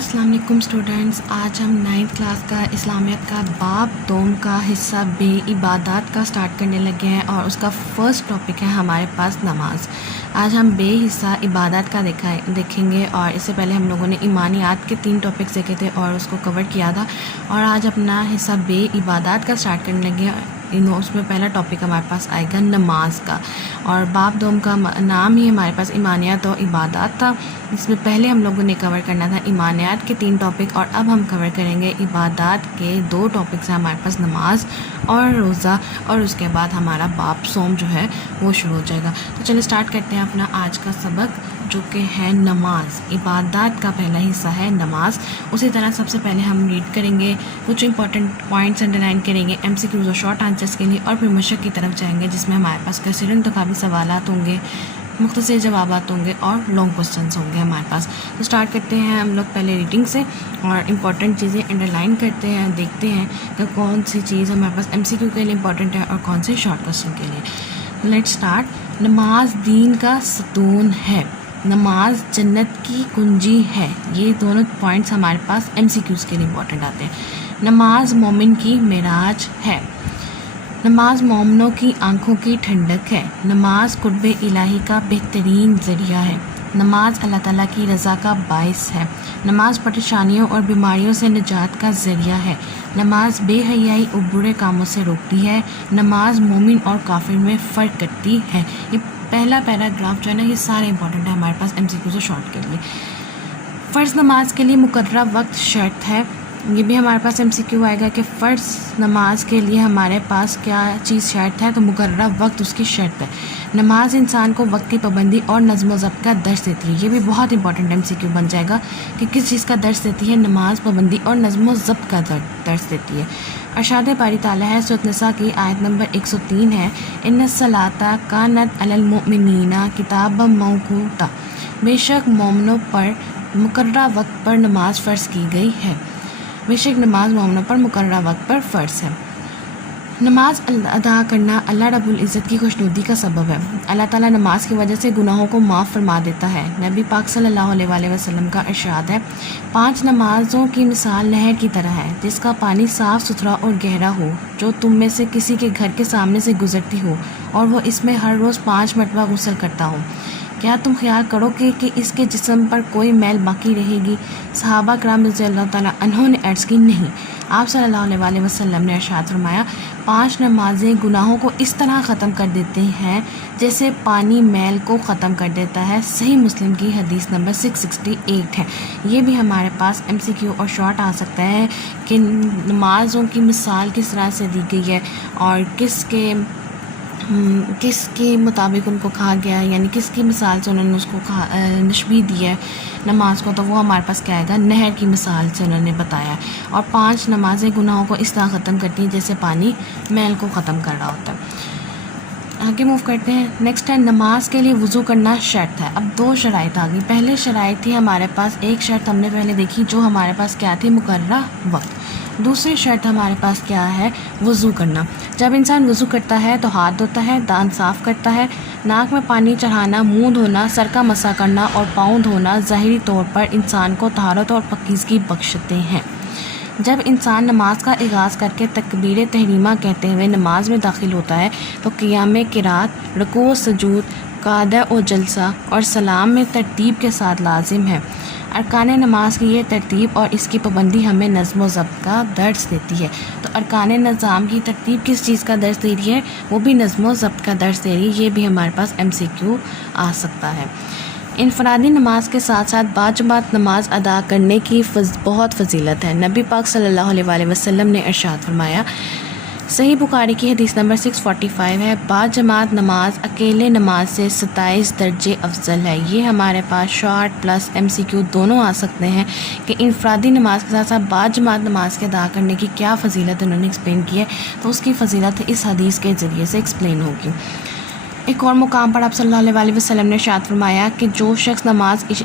अस्सलाम वालेकुम स्टूडेंट्स। आज हम 9th क्लास का इस्लामियत का बाब दोम का हिस्सा बे इबादत का स्टार्ट करने लगे हैं और उसका फर्स्ट टॉपिक है हमारे पास नमाज। आज हम बे हिस्सा इबादत का देखेंगे और इससे पहले हम लोगों ने ईमानियात के 3 टॉपिक्स देखे थे और उसको कवर किया था और आज अपना हिस्सा बे इबादत का स्टार्ट करने लगे हैं। उसमें पहला टॉपिक हमारे पास आएगा नमाज का और बाब दोम का नाम ही हमारे पास ईमानियात और इबादत था। इसमें पहले हम लोगों ने कवर करना था ईमानियात के 3 टॉपिक और अब हम कवर करेंगे इबादत के 2 टॉपिक्स हैं हमारे पास, नमाज और रोज़ा, और उसके बाद हमारा बाब सोम जो है वो शुरू हो जाएगा। तो चलिए स्टार्ट करते हैं अपना आज का सबक जो कि है नमाज। इबादत का पहला हिस्सा है नमाज। उसी तरह सबसे पहले हम रीड करेंगे, कुछ इंपॉर्टेंट पॉइंट्स अंडरलाइन करेंगे MCQs और शॉर्ट आंसर्स के लिए, और फिर मशक की तरफ जाएंगे जिसमें हमारे पास कसीरन तकाबी सवालात होंगे, मुख्तसर जवाबात होंगे और लॉन्ग क्वेश्चंस होंगे हमारे पास। तो स्टार्ट करते हैं हम लोग पहले रीडिंग से और इम्पॉर्टेंट चीज़ें अंडरलाइन करते हैं, देखते हैं कि कौन सी चीज़ हमारे पास MCQ के लिए इंपॉर्टेंट है और कौन सी शॉर्ट क्वेश्चन के लिए। Let's start. नमाज दीन का सतून है, नमाज जन्नत की कुंजी है। ये दोनों पॉइंट्स हमारे पास MCQs के लिए इंपॉर्टेंट आते हैं। नमाज मोमिन की मेराज है, नमाज मोमिनों की आंखों की ठंडक है। नमाज कुर्ब इलाही का बेहतरीन ज़रिया है। नमाज अल्लाह ताला की रज़ा का बाइस है। नमाज परेशानियों और बीमारियों से निजात का ज़रिया है। नमाज बेहयाई और बुरे कामों से रोकती है। नमाज मोमिन और काफिर में फ़र्क करती है। ये पहला पैराग्राफ जो है ना, ये सारे इंपॉर्टेंट है हमारे पास MCQ से शॉर्ट के लिए। फ़र्ज़ नमाज के लिए मुकर्रर वक्त शर्त है, ये भी हमारे पास MCQ आएगा कि फ़र्ज़ नमाज के लिए हमारे पास क्या चीज़ शर्त है, तो मुकर्रर वक्त उसकी शर्त है। नमाज इंसान को वक्त की पाबंदी और नज़्म व ज़ब्त का दर्स देती है, ये भी बहुत इंपॉर्टेंट MCQ बन जाएगा कि किस चीज़ का दर्स देती है, नमाज पाबंदी और नज़्म व ज़ब्त का दर्स देती है। अरशाद बारी ताला है सूरत निसा की आयत नंबर 103 है, इन्न सलाता कानत अलल मुमिनीना किताबम मौक़ूता, बेशक मोमिनों पर मुकर्रर वक्त पर नमाज फ़र्ज़ की गई है। बेशक नमाज मोमिनों पर मुकर्रर वक्त पर फ़र्ज़ है। नमाज अदा करना अल्लाह रब्बुल इज़्ज़त की खुशनुदी का सबब है। अल्लाह ताला नमाज की वजह से गुनाहों को माफ़ फरमा देता है। नबी पाक सल्लल्लाहु अलैहि वसल्लम का इरशाद है, 5 नमाज़ों की मिसाल नहर की तरह है जिसका पानी साफ़ सुथरा और गहरा हो, जो तुम में से किसी के घर के सामने से गुज़रती हो और वो इसमें हर रोज़ 5 मरतबा गुस्ल करता हो। क्या तुम ख्याल करोगे कि इसके जिस्म पर कोई मैल बाकी रहेगी? सहाबा कराम रज़ियल्लाहु ताला अन्हुम ने अर्ज़ की, नहीं। आप सल्लल्लाहु अलैहि वसल्लम ने इरशाद फरमाया, 5 नमाज़ें गुनाहों को इस तरह ख़त्म कर देते हैं जैसे पानी मैल को ख़त्म कर देता है। सही मुस्लिम की हदीस नंबर 668 है। ये भी हमारे पास MCQ और शॉर्ट आ सकता है कि नमाज़ों की मिसाल किस तरह से दी गई है और किसके मुताबिक उनको कहा गया है, यानी किसकी मिसाल से उन्होंने उसको नस्बी दी है नमाज को, तो वो हमारे पास क्या आएगा, नहर की मिसाल से उन्होंने बताया है। और 5 नमाज़ें गुनाहों को इस तरह ख़त्म करती हैं जैसे पानी मैल को ख़त्म कर रहा होता है। आगे मूव करते हैं। नेक्स्ट है, नमाज के लिए वज़ू करना शर्त है। अब 2 शराइत आ गई। पहले शराइत थी हमारे पास, एक शर्त हमने पहले देखी जो हमारे पास क्या थी, मुकर्रर वक्त। दूसरी शर्त हमारे पास क्या है, वज़ू करना। जब इंसान वज़ू करता है तो हाथ धोता है, दांत साफ़ करता है, नाक में पानी चढ़ाना, मुंह धोना, सर का मसा करना और पाँव धोना ज़ाहिरी तौर पर इंसान को तहारत और पाकीज़गी बख्शते हैं। जब इंसान नमाज का आगाज़ करके तकबीर तहरीमा कहते हुए नमाज में दाखिल होता है तो क़ियाम क़िरात, रुकू सजूद, क़ादा और जलसा और सलाम में तरतीब के साथ लाजिम है। अरकान नमाज की ये तरतीब और इसकी पाबंदी हमें नज़्म व ज़ब्त का दर्स देती है। तो अरकान निज़ाम की तरतीब किस चीज़ का दर्स दे रही है, वो भी नज़्म व ज़ब्त का दर्स दे रही है। ये भी हमारे पास MCQ आ सकता है। इनफरादी नमाज के साथ साथ बाजमात नमाज अदा करने की बहुत फजीलत है। नबी पाक सल्लल्लाहु अलैहि वसल्लम ने इरशाद फरमाया, सही बुखारी की हदीस नंबर 645 है, बाजमात नमाज अकेले नमाज से 27 दर्जे अफजल है। ये हमारे पास शॉर्ट प्लस MCQ दोनों आ सकते हैं कि इनफरादी नमाज के साथ साथ बाजमात नमाज के अदा करने की क्या फ़जीलत उन्होंने एक्सप्लेन की है, तो उसकी फ़जीलत इस हदीस के ज़रिए से एक्सप्लेन होगी। एक और मुकाम पर आप सल्लल्लाहु अलैहि वसल्लम ने इरशाद फरमाया कि जो शख्स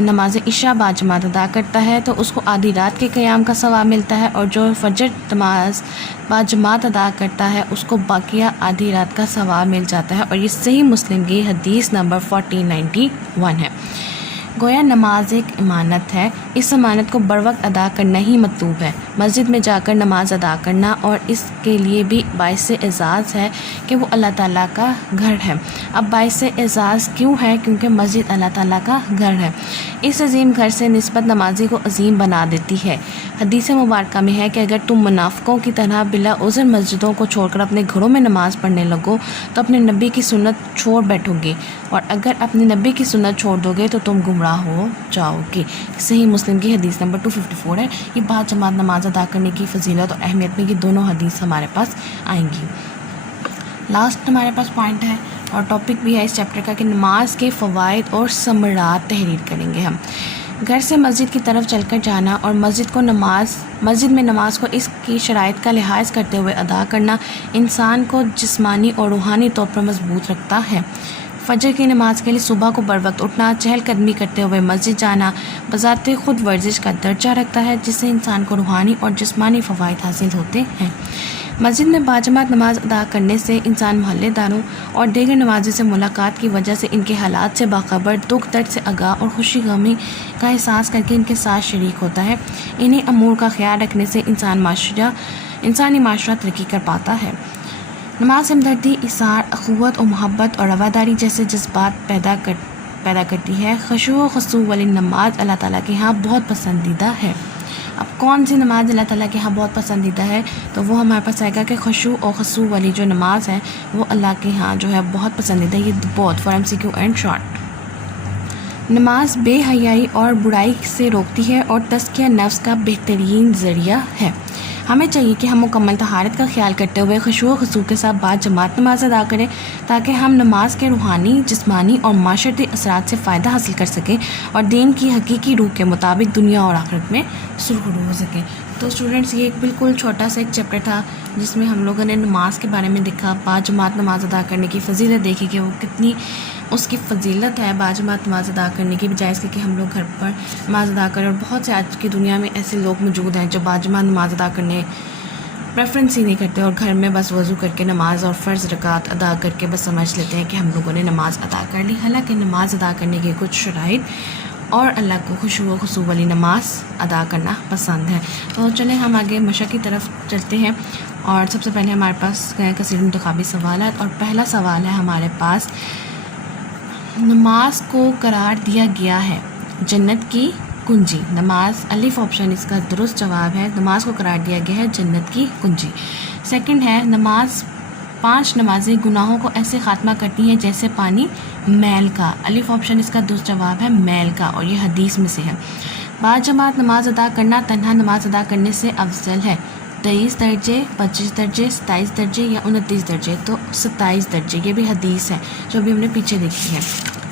नमाज इशा बाजमात अदा करता है तो उसको आधी रात के क़याम का सवाब मिलता है, और जो फजर नमाज बाजमात अदा करता है उसको बाकिया आधी रात का सवाब मिल जाता है। और ये सही मुस्लिम की हदीस नंबर 1491 है। گویا نماز ایک امانت ہے، اس امانت کو بروقت ادا کرنا ہی مطلوب ہے۔ مسجد میں جا کر نماز ادا کرنا اور اس کے لیے بھی باعث اعزاز ہے کہ وہ اللہ تعالیٰ کا گھر ہے۔ اب باعث اعزاز کیوں ہے؟ کیونکہ مسجد اللہ تعالیٰ کا گھر ہے۔ اس عظیم گھر سے نسبت نمازی کو عظیم بنا دیتی ہے۔ حدیث مبارکہ میں ہے کہ اگر تم منافقوں کی طرح بلا عذر مسجدوں کو چھوڑ کر اپنے گھروں میں نماز پڑھنے لگو تو اپنے نبی کی سنت چھوڑ بیٹھو گے، اور اگر اپنے نبی کی سنت چھوڑ دو گے تو تم گمراہ ہو جاؤ گے۔ صحیح مسلم کی حدیث نمبر 254 ہے۔ یہ بعد جماعت نماز ادا کرنے کی فضیلت اور اہمیت میں یہ دونوں حدیث ہمارے پاس آئیں گی۔ لاسٹ ہمارے پاس پوائنٹ ہے اور ٹاپک بھی ہے اس چیپٹر کا کہ نماز کے فوائد اور ثمرات تحریر کریں گے ہم۔ گھر سے مسجد کی طرف چل کر جانا اور مسجد میں نماز کو اس کی شرائط کا لحاظ کرتے ہوئے ادا کرنا انسان کو جسمانی اور روحانی طور پر مضبوط رکھتا ہے۔ فجر کی نماز کے لیے صبح کو بروقت اٹھنا، چہل قدمی کرتے ہوئے مسجد جانا بذات خود ورزش کا درجہ رکھتا ہے، جس سے انسان کو روحانی اور جسمانی فوائد حاصل ہوتے ہیں۔ مسجد میں باجماعت نماز ادا کرنے سے انسان محلے داروں اور دیگر نمازی سے ملاقات کی وجہ سے ان کے حالات سے باخبر، دکھ درد سے آگاہ اور خوشی غمی کا احساس کر کے ان کے ساتھ شریک ہوتا ہے۔ انہیں امور کا خیال رکھنے سے انسانی معاشرہ ترقی کر پاتا ہے۔ نماز ہمدردی، ایثار، اخوت و محبت اور رواداری جیسے جذبات پیدا کرتی ہے۔ خشوع و خضوع والی نماز اللہ تعالیٰ کے ہاں بہت پسندیدہ ہے۔ اب کون سی نماز اللہ تعالیٰ کے ہاں بہت پسندیدہ ہے؟ تو وہ ہمارے پاس آئے گا کہ خشوع و خضوع والی جو نماز ہے وہ اللہ کے ہاں جو ہے بہت پسندیدہ ہے۔ یہ بہت فار MCQ اینڈ شارٹ۔ نماز بے حیائی اور برائی سے روکتی ہے اور تزکیہ نفس کا بہترین ذریعہ ہے۔ ہمیں چاہیے کہ ہم مکمل طہارت کا خیال کرتے ہوئے خشوع و خضوع کے ساتھ باجماعت نماز ادا کریں تاکہ ہم نماز کے روحانی، جسمانی اور معاشرتی اثرات سے فائدہ حاصل کر سکیں اور دین کی حقیقی روح کے مطابق دنیا اور آخرت میں سرخرو ہو سکیں۔ تو اسٹوڈنٹس، یہ ایک بالکل چھوٹا سا ایک چیپٹر تھا جس میں ہم لوگوں نے نماز کے بارے میں دیکھا، باجماعت نماز ادا کرنے کی فضیلت دیکھی کہ وہ کتنی اس کی فضیلت ہے باجماعت نماز ادا کرنے کی بجائے اس کے کہ ہم لوگ گھر پر نماز ادا کریں، اور بہت سے آج کی دنیا میں ایسے لوگ موجود ہیں جو باجماعت نماز ادا کرنے پریفرنس ہی نہیں کرتے اور گھر میں بس وضو کر کے نماز اور فرض رکعت ادا کر کے بس سمجھ لیتے ہیں کہ ہم لوگوں نے نماز ادا کر لی، حالانکہ نماز ادا کرنے کی کچھ شرائط اور اللہ کو خشوع و خضوع والی نماز ادا کرنا پسند ہے۔ تو چلیں ہم آگے مشق کی طرف چلتے ہیں، اور سب سے پہلے ہمارے پاس کثیر انتخابی سوالات، اور پہلا سوال ہے ہمارے پاس، نماز کو قرار دیا گیا ہے جنت کی کنجی۔ نماز الف آپشن اس کا درست جواب ہے، نماز کو قرار دیا گیا ہے جنت کی کنجی۔ سیکنڈ ہے، نماز 5 نمازیں گناہوں کو ایسے خاتمہ کرتی ہیں جیسے پانی میل کا۔ الف آپشن اس کا درست جواب ہے میل کا، اور یہ حدیث میں سے ہے۔ باجماعت نماز ادا کرنا تنہا نماز ادا کرنے سے افضل ہے۔ 23 درجے، 25 درجے، 27 درجے یا 29 درجے؟ تو 27 درجے، یہ بھی حدیث ہے جو ابھی ہم نے پیچھے دیکھی ہے،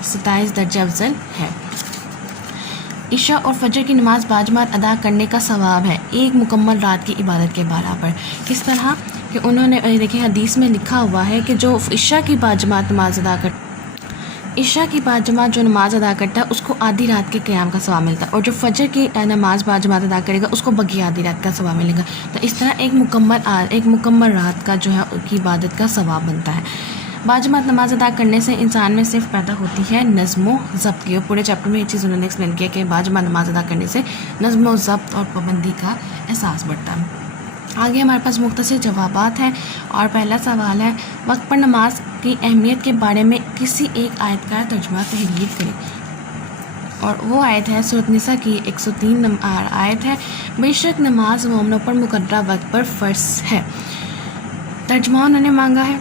27 درجے افضل ہے۔ عشاء اور فجر کی نماز باجماعت ادا کرنے کا ثواب ہے ایک مکمل رات کی عبادت کے برابر۔ کس طرح کہ انہوں نے دیکھیں حدیث میں لکھا ہوا ہے کہ جو عشاء کی باجماعت نماز ادا کرتا ہے اس کو آدھی رات کے قیام کا ثواب ملتا ہے، اور جو فجر کی نماز باجماعت ادا کرے گا اس کو بقیہ آدھی رات کا ثواب ملے گا۔ تو اس طرح ایک مکمل رات کا جو ہے کی عبادت کا ثواب بنتا ہے۔ باجماعت نماز ادا کرنے سے انسان میں صرف پیدا ہوتی ہے نظم و ضبط کی، اور پورے چیپٹر میں یہ چیز انہوں نے ایکسپلین کیا کہ باجماعت نماز ادا کرنے سے نظم و ضبط اور پابندی کا احساس بڑھتا ہے۔ آگے ہمارے پاس مختصر جوابات ہیں، اور پہلا سوال ہے، وقت پر نماز کی اہمیت کے بارے میں کسی ایک آیت کا ترجمہ تحریر کریں، اور وہ آیت ہے سورۃ نساء کی 103 آیت ہے، بے شک نماز مومنوں پر مقررہ وقت پر فرض ہے۔ ترجمہ انہوں نے مانگا ہے،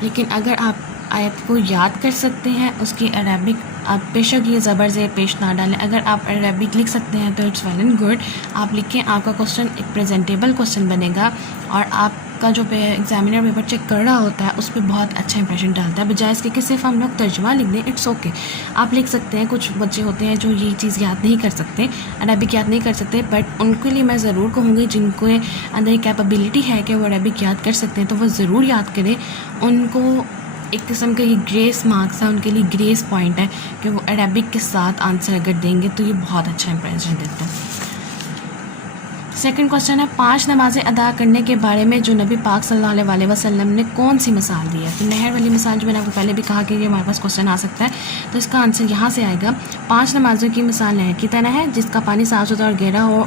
لیکن اگر آپ آیت کو یاد کر سکتے ہیں اس کی عربک، آپ بے شک یہ زبر زیر پیش نہ ڈالیں، اگر آپ عربک لکھ سکتے ہیں تو اٹس ویل اینڈ گڈ، آپ لکھیں، آپ کا کوسچن ایک پریزنٹیبل کوسچن بنے گا، اور آپ کا جو ایگزامینر پیپر چیک کر رہا ہوتا ہے اس پہ بہت اچھا امپریشن ڈالتا ہے، بجائے اس کے کہ صرف ہم لوگ ترجمہ لکھ دیں۔ اٹس اوکے، آپ لکھ سکتے ہیں، کچھ بچے ہوتے ہیں جو یہ چیز یاد نہیں کر سکتے، عربک یاد نہیں کر سکتے، بٹ ان کے لیے میں ضرور کہوں گی جن کو اندر کیپیبلٹی ہے کہ وہ عربک یاد کر سکتے ہیں تو وہ ضرور یاد کریں، ان کو ایک قسم کا یہ گریس مارکس ہے، ان کے لیے گریس پوائنٹ ہے کہ وہ عربک کے ساتھ آنسر اگر دیں گے تو یہ بہت اچھا امپریشن دیتا ہے۔ सेकंड क्वेश्चन है 5 नमाज़ें अदा करने के बारे में जो नबी पाक सल्लल्लाहु अलैहि वसल्लम ने कौन सी मिसाल दी है। तो नहर वाली मिसाल जो मैंने आपको पहले भी कहा कि ये हमारे पास क्वेश्चन आ सकता है, तो इसका आंसर यहाँ से आएगा 5 नमाज़ों की मिसाल नहर की तरह है जिसका पानी साफ सुथरा और गहरा हो,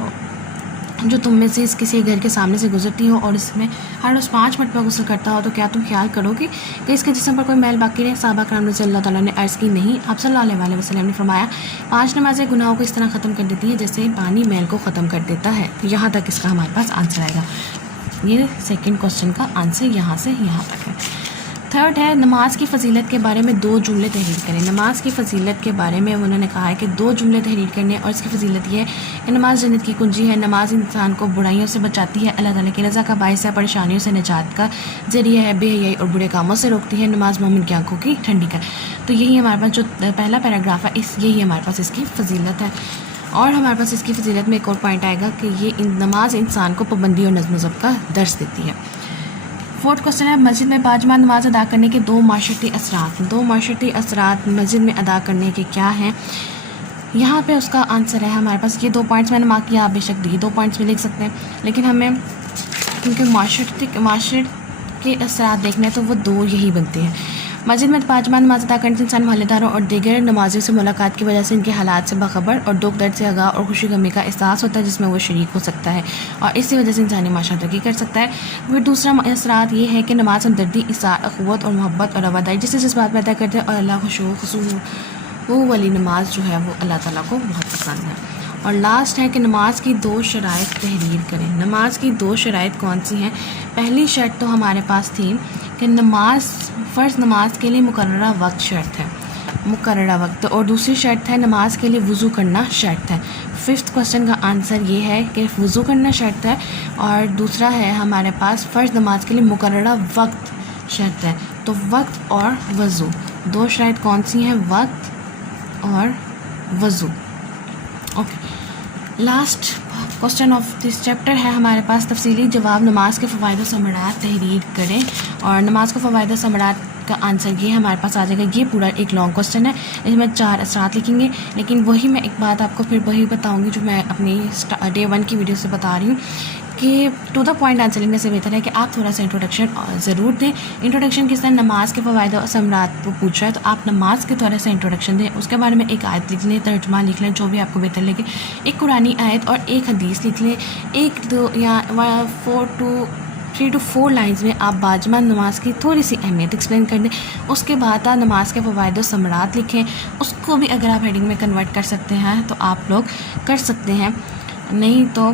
जो तुम में से इस किसी घर के सामने से गुजरती हो और इसमें हर रोज़ 5 मरतबा गुस्ल करता हो, तो क्या तुम ख्याल करोगे कि इसके जिस्म पर कोई मैल बाकी रहे। सहाबा कराम रज़ी अल्लाह ताला ने अर्ज़ की, नहीं। आप सल्लल्लाहु अलैहि वसल्लम ने फरमाया 5 नमाज़ें गुनाहों को इस तरह ख़त्म कर देती है जैसे पानी मैल को ख़त्म कर देता है। तो यहाँ तक इसका हमारे पास आंसर आएगा। ये सेकंड क्वेश्चन का आंसर यहाँ से यहाँ तक है। थर्ड है नमाज की फ़जीलत के बारे में 2 जुमले तहरीर करें। नमाज की फ़जीलत के बारे में उन्होंने कहा है कि 2 जुमले तहरीर करने, और इसकी फ़जीलत ये है कि नमाज जन्नत की कुंजी है। नमाज इंसान को बुराइयों से बचाती है, अल्लाह ताला की रज़ा का बाइस है, परेशानियों से निजात का ज़रिया है, बेहयाई और बुरे कामों से रोकती है। नमाज मोमिन की आंखों की ठंडी कर। तो यही हमारे पास जो पहला पैराग्राफ है यही हमारे पास इसकी फ़जीलत है। और हमारे पास इसकी फ़जीलत में एक और पॉइंट आएगा कि ये नमाज इंसान को पाबंदी और नज़्म ज़ब्त का दर्स देती है। फोर्थ क्वेश्चन है मस्जिद में बाजमात नमाज अदा करने के 2 माशरती असरात। 2 माशरती असरात मस्जिद में अदा करने के क्या हैं। यहाँ पे उसका आंसर है हमारे पास ये 2 पॉइंट्स मैंने मार्क किया, आप बेशक ये 2 पॉइंट्स भी लिख सकते हैं, लेकिन हमें क्योंकि माशरत के असरात देखने हैं तो वो 2 यही बनते हैं। मस्जिद में बाजमात नमाज अदा करने से इंसान मोहल्लेदारों और दीगर नमाजियों से मुलाकात की वजह से इनके हालात से बाखबर और दुख दर्द से आगाह और खुशी गमी का एहसास होता है जिसमें वो शरीक हो सकता है और इसी वजह से इंसानी माशरा तरक्की कर सकता है। फिर दूसरा असरात ये है कि नमाज हमदर्दी, इसार, अख़ुवत और मोहब्बत और रवादारी जिससे जज्बात पैदा करते हैं और अल्लाह खुशू वो वाली नमाज जो है वो अल्लाह ताला को बहुत पसंद है। और लास्ट है कि नमाज की 2 शराइत तहरीर करें। नमाज की 2 शराइत कौन सी हैं। पहली शर्त तो हमारे पास थी कि फ़र्ज़ नमाज के लिए मुकर्ररा वक्त शर्त है, मुकर्ररा वक्त, और दूसरी शर्त है नमाज के लिए वज़ू करना शर्त है। 5th क्वेश्चन का आंसर ये है कि वज़ू करना शर्त है, और दूसरा है हमारे पास फ़र्ज़ नमाज के लिए मुकर्ररा वक्त शर्त है। तो वक्त और वज़ू 2 शर्त कौन सी हैं, वक्त और वज़ू। Okay, last question of this chapter है हमारे पास तफसीली जवाब नमाज के फ़वाइद व समरात तहरीर करें। और नमाज के फ़वाइद व समरात का आंसर ये हमारे पास आ जाएगा। ये पूरा एक लॉन्ग क्वेश्चन है, इसमें 4 असरात लिखेंगे, लेकिन वही मैं एक बात आपको फिर वही बताऊंगी जो मैं अपनी डे 1 की वीडियो से बता रही हूँ कि टू द पॉइंट आंसर लिखने से बेहतर है कि आप थोड़ा सा इंट्रोडक्शन ज़रूर दें। इंट्रोडक्शन किस तरह, नमाज के फ़वाइद और समरात को पूछ रहा है तो आप नमाज के थोड़ा सा इंट्रोडक्शन दें, उसके बारे में एक आयत लिख लें, तर्जुमा लिख लें, जो भी आपको बेहतर लगे, एक कुरानी आयत और एक हदीस लिख लें, 1-2 या 3 to 4 लाइन्स में आप बाजमात नमाज की थोड़ी सी अहमियत एक्सप्लेन कर दें। उसके बाद आप नमाज के फ़वाइद और समरात लिखें, उसको भी अगर आप हेडिंग में कन्वर्ट कर सकते हैं तो आप लोग कर सकते हैं, नहीं तो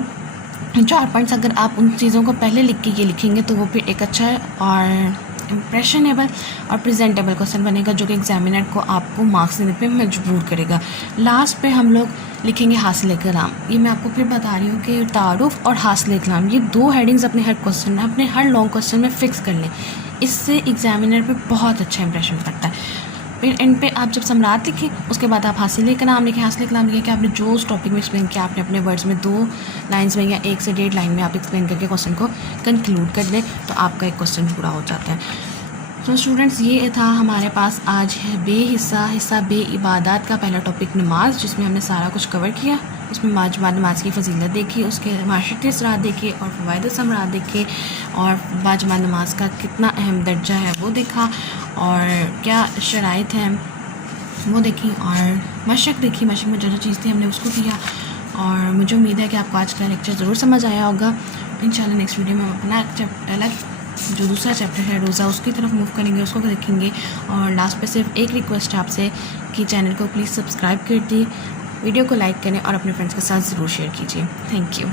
4 पॉइंट्स अगर आप उन चीज़ों को पहले लिख के ये लिखेंगे तो वो फिर एक अच्छा और इम्प्रेशनेबल और प्रेजेंटेबल क्वेश्चन बनेगा जो कि एग्जामिनर को आपको मार्क्स देने पे मजबूर करेगा। लास्ट पे हम लोग लिखेंगे हासिल कलाम। ये मैं आपको फिर बता रही हूँ कि तारुफ और हासिल कलाम ये 2 हेडिंग्स अपने हर क्वेश्चन में, अपने हर लॉन्ग क्वेश्चन में फ़िक्स कर लें, इससे एग्जामिनर पे बहुत अच्छा इंप्रेशन पड़ता है। फिर एंड पे आप जब समरात लिखें उसके बाद आप हासिल कलाम लिखें। हासिल कलाम लिखें कि आपने जो उस टॉपिक में एक्सप्लेन किया आपने अपने वर्ड्स में 2 लाइन्स में या 1 से 1.5 लाइन में आप एक्सप्लेन करके क्वेश्चन को कंक्लूड कर दें तो आपका एक क्वेश्चन पूरा हो जाता है। तो स्टूडेंट्स ये था हमारे पास आज है हिस्सा बे इबादत का पहला टॉपिक नमाज, जिसमें हमने सारा कुछ कवर किया। उसमें बाजमात नमाज की फजीलत देखी, उसके माशरती असरात देखे और फ़वाइद समरात देखे, और बाजमात नमाज का कितना अहम दर्जा है वो देखा, और क्या शराइत हैं वो देखी, और मशक देखी, मशक में जो चीज़ थी हमने उसको किया। और मुझे उम्मीद है कि आपको आज का लेक्चर ज़रूर समझ आया होगा। इंशाल्लाह नेक्स्ट वीडियो में हम अपना अलग जो दूसरा चैप्टर है रोज़ा उसकी तरफ मूव करेंगे, उसको देखेंगे। और लास्ट पे सिर्फ एक रिक्वेस्ट है आपसे कि चैनल को प्लीज़ सब्सक्राइब कर दी, वीडियो को लाइक करें और अपने फ्रेंड्स के साथ ज़रूर शेयर कीजिए। Thank you.